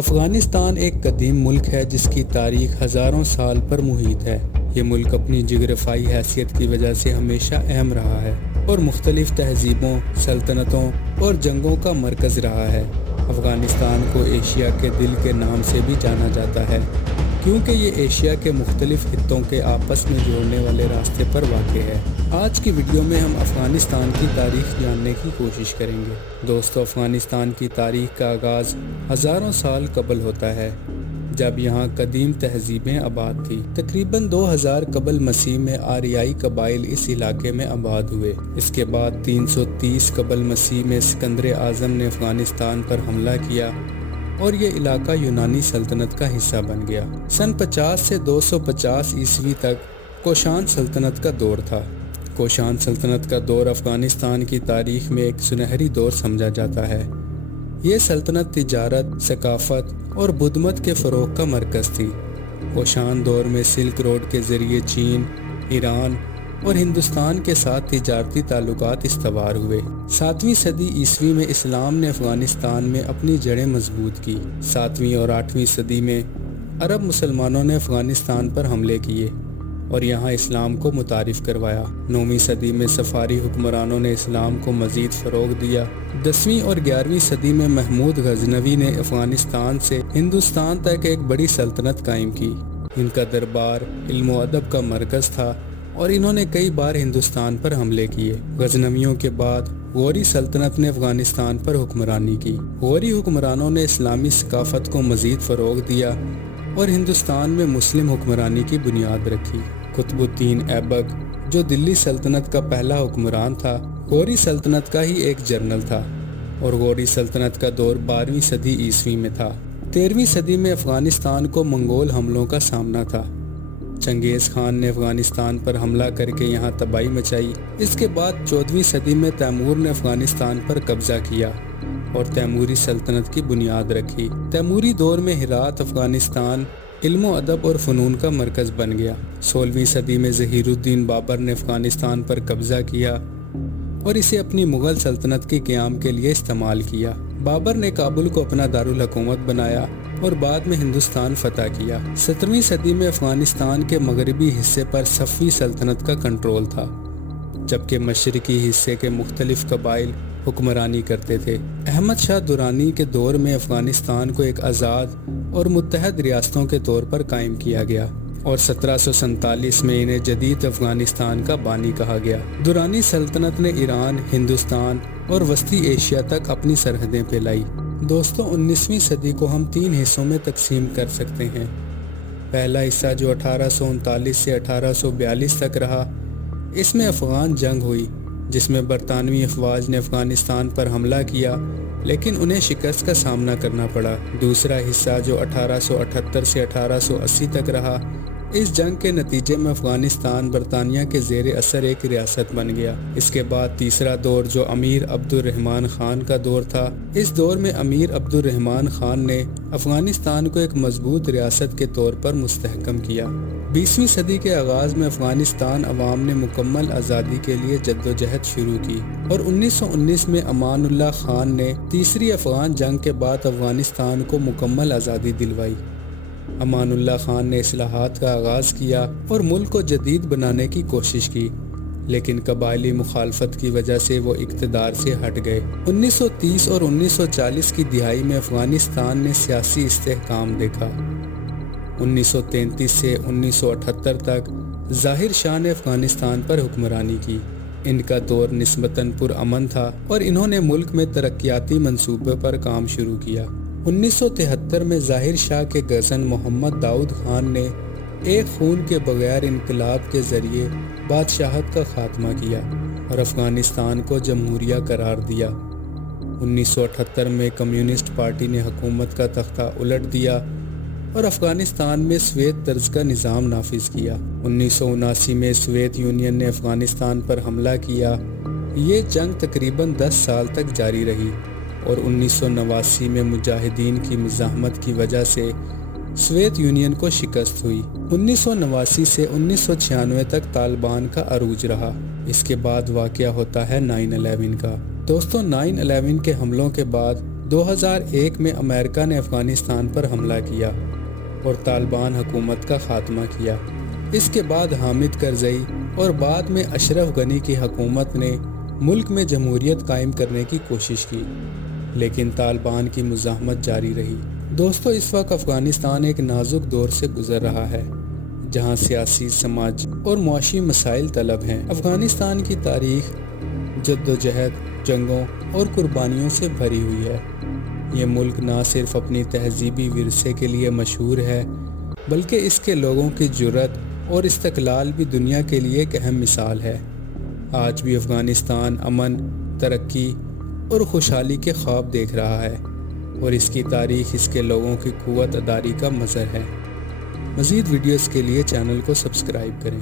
افغانستان ایک قدیم ملک ہے جس کی تاریخ ہزاروں سال پر محیط ہے۔ یہ ملک اپنی جغرافیائی حیثیت کی وجہ سے ہمیشہ اہم رہا ہے اور مختلف تہذیبوں، سلطنتوں اور جنگوں کا مرکز رہا ہے۔ افغانستان کو ایشیا کے دل کے نام سے بھی جانا جاتا ہے کیونکہ یہ ایشیا کے مختلف خطوں کے آپس میں جوڑنے والے راستے پر واقع ہے۔ آج کی ویڈیو میں ہم افغانستان کی تاریخ جاننے کی کوشش کریں گے۔ دوستو، افغانستان کی تاریخ کا آغاز ہزاروں سال قبل ہوتا ہے جب یہاں قدیم تہذیبیں آباد تھیں۔ تقریباً 2000 قبل مسیح میں آریائی قبائل اس علاقے میں آباد ہوئے۔ اس کے بعد 330 قبل مسیح میں سکندر اعظم نے افغانستان پر حملہ کیا اور یہ علاقہ یونانی سلطنت کا حصہ بن گیا۔ سن 50 سے 250 عیسوی تک کوشان سلطنت کا دور تھا۔ کوشان سلطنت کا دور افغانستان کی تاریخ میں ایک سنہری دور سمجھا جاتا ہے۔ یہ سلطنت تجارت، ثقافت اور بدھ مت کے فروغ کا مرکز تھی۔ کوشان دور میں سلک روڈ کے ذریعے چین، ایران اور ہندوستان کے ساتھ تجارتی تعلقات استوار ہوئے۔ 7ویں صدی عیسوی میں اسلام نے افغانستان میں اپنی جڑیں مضبوط کی۔ 7ویں اور 8ویں صدی میں عرب مسلمانوں نے افغانستان پر حملے کیے اور یہاں اسلام کو متعارف کروایا۔ 9ویں صدی میں صفاری حکمرانوں نے اسلام کو مزید فروغ دیا۔ 10ویں اور 11ویں صدی میں محمود غزنوی نے افغانستان سے ہندوستان تک ایک بڑی سلطنت قائم کی۔ ان کا دربار علم و ادب کا مرکز تھا اور انہوں نے کئی بار ہندوستان پر حملے کیے۔ غزنویوں کے بعد غوری سلطنت نے افغانستان پر حکمرانی کی۔ غوری حکمرانوں نے اسلامی ثقافت کو مزید فروغ دیا اور ہندوستان میں مسلم حکمرانی کی بنیاد رکھی۔ قطب الدین ایبک، جو دلی سلطنت کا پہلا حکمران تھا، غوری سلطنت کا ہی ایک جنرل تھا اور غوری سلطنت کا دور 12ویں صدی عیسوی میں تھا۔ 13ویں صدی میں افغانستان کو منگول حملوں کا سامنا تھا۔ چنگیز خان نے افغانستان پر حملہ کر کے یہاں تباہی مچائی۔ اس کے بعد 14ویں صدی میں تیمور نے افغانستان پر قبضہ کیا اور تیموری سلطنت کی بنیاد رکھی۔ تیموری دور میں ہرات، افغانستان علم و ادب اور فنون کا مرکز بن گیا۔ 16ویں صدی میں ظہیر الدین بابر نے افغانستان پر قبضہ کیا اور اسے اپنی مغل سلطنت کے قیام کے لیے استعمال کیا۔ بابر نے کابل کو اپنا دارالحکومت بنایا اور بعد میں ہندوستان فتح کیا۔ 17ویں صدی میں افغانستان کے مغربی حصے پر صفوی سلطنت کا کنٹرول تھا، جبکہ مشرقی حصے کے مختلف قبائل حکمرانی کرتے تھے۔ احمد شاہ درانی کے دور میں افغانستان کو ایک آزاد اور متحد ریاستوں کے طور پر قائم کیا گیا اور 1747 میں انہیں جدید افغانستان کا بانی کہا گیا۔ درانی سلطنت نے ایران، ہندوستان اور وسطی ایشیا تک اپنی سرحدیں پھیلائی۔ دوستوں، 19ویں صدی کو ہم 3 حصوں میں تقسیم کر سکتے ہیں۔ پہلا حصہ جو 1839 سے 1842 تک رہا، اس میں افغان جنگ ہوئی جس میں برطانوی افواج نے افغانستان پر حملہ کیا لیکن انہیں شکست کا سامنا کرنا پڑا۔ دوسرا حصہ جو 1878 سے 1880 تک رہا، اس جنگ کے نتیجے میں افغانستان برطانیہ کے زیر اثر ایک ریاست بن گیا۔ اس کے بعد تیسرا دور جو امیر عبد الرحمن خان کا دور تھا، اس دور میں امیر عبد الرحمن خان نے افغانستان کو ایک مضبوط ریاست کے طور پر مستحکم کیا۔ 20ویں صدی کے آغاز میں افغانستان عوام نے مکمل آزادی کے لیے جدوجہد شروع کی اور 1919 میں امان اللہ خان نے تیسری افغان جنگ کے بعد افغانستان کو مکمل آزادی دلوائی۔ امان اللہ خان نے اصلاحات کا آغاز کیا اور ملک کو جدید بنانے کی کوشش کی، لیکن قبائلی مخالفت کی وجہ سے وہ اقتدار سے ہٹ گئے۔ 1930 اور 1940 کی دہائی میں افغانستان نے سیاسی استحکام دیکھا۔ 1933 سے 1978 تک ظاہر شاہ نے افغانستان پر حکمرانی کی۔ ان کا دور نسبتاً پرامن تھا اور انہوں نے ملک میں ترقیاتی منصوبے پر کام شروع کیا۔ 1973 میں ظاہر شاہ کے کزن محمد داؤد خان نے ایک خون کے بغیر انقلاب کے ذریعے بادشاہت کا خاتمہ کیا اور افغانستان کو جمہوریہ قرار دیا۔ 1978 میں کمیونسٹ پارٹی نے حکومت کا تختہ الٹ دیا اور افغانستان میں سوویت طرز کا نظام نافذ کیا۔ 1979 میں سوویت یونین نے افغانستان پر حملہ کیا۔ یہ جنگ تقریباً 10 سال تک جاری رہی اور 1989 میں مجاہدین کی مزاحمت کی وجہ سے سوویت یونین کو شکست ہوئی۔ 1989 سے 1996 تک طالبان کا عروج رہا۔ اس کے بعد واقعہ ہوتا ہے 9/11 کا۔ دوستوں، 9/11 کے حملوں کے بعد 2001 میں امریکہ نے افغانستان پر حملہ کیا اور طالبان حکومت کا خاتمہ کیا۔ اس کے بعد حامد کرزئی اور بعد میں اشرف غنی کی حکومت نے ملک میں جمہوریت قائم کرنے کی کوشش کی، لیکن طالبان کی مزاحمت جاری رہی۔ دوستو، اس وقت افغانستان ایک نازک دور سے گزر رہا ہے، جہاں سیاسی، سماجی اور معاشی مسائل طلب ہیں۔ افغانستان کی تاریخ جدوجہد، جنگوں اور قربانیوں سے بھری ہوئی ہے۔ یہ ملک نہ صرف اپنی تہذیبی ورثے کے لیے مشہور ہے، بلکہ اس کے لوگوں کی جرأت اور استقلال بھی دنیا کے لیے ایک اہم مثال ہے۔ آج بھی افغانستان امن، ترقی اور خوشحالی کے خواب دیکھ رہا ہے، اور اس کی تاریخ اس کے لوگوں کی قوت ارادی کا مظہر ہے۔ مزید ویڈیوز کے لیے چینل کو سبسکرائب کریں۔